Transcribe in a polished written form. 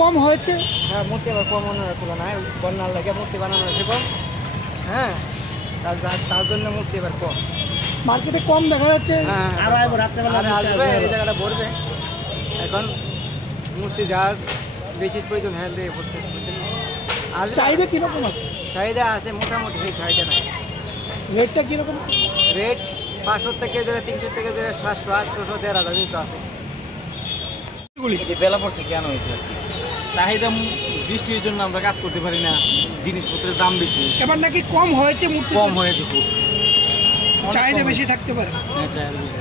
কম হয়েছে? হ্যাঁ, মূর্তি এবার কম অন্যের তুলনায় বন্যার লাগে মূর্তি বানানো হয়েছে কম। হ্যাঁ, তার জন্য মূর্তি এবার কম মার্কেটে কম দেখা যাচ্ছে। আরো রাত্রেবেলা আসবে, এই জায়গাটা ভরবে। এখন মূর্তি যার বেশি প্রয়োজন হয়ে পড়ছে। আর চাহিদা কিরকম আছে? চাহিদা আছে মোটামুটি, সেই চাহিদা নাই। রেটটা কিরকম? রেট 500 থেকে 300 থেকে 700, 800, 1500 তো আছে। বেলা পড়ছে কেন হয়েছে আর কি, চাহিদা বৃষ্টির জন্য আমরা কাজ করতে পারি না, জিনিসপত্রের দাম বেশি। এবার নাকি কম হয়েছে মূর্তি? কম হয়েছে খুব, চাহিদা বেশি থাকতে পারে। হ্যাঁ চাহিদা বেশি।